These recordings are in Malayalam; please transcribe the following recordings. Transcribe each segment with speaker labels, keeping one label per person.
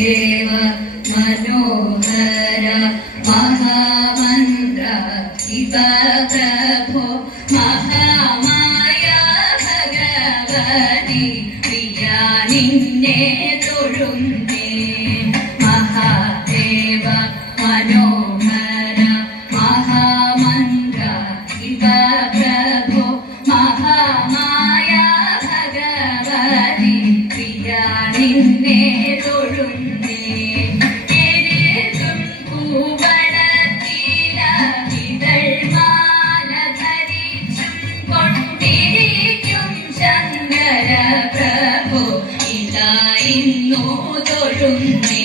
Speaker 1: ദേവ മനോഹര മഹാമന്ത്ര ഇത പ്രഭോ മഹാമായ ഭഗവതി പ്രിയ നിന്നെ തൊഴുന്നേ. മഹാദേവ മനോഹര മഹാമന്ത്ര ഇത പ്രഭോ മഹാമായ ഭഗവതി പ്രിയ നിന്നെ എന്നോതൊഴുന്നേ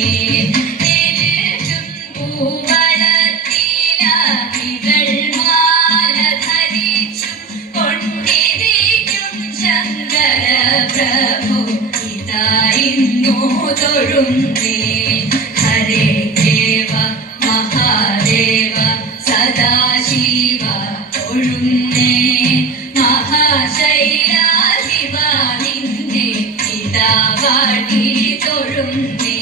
Speaker 1: പ്രഭു ഹരേ മഹാദേവ കീഴി തൊഴുന്നേ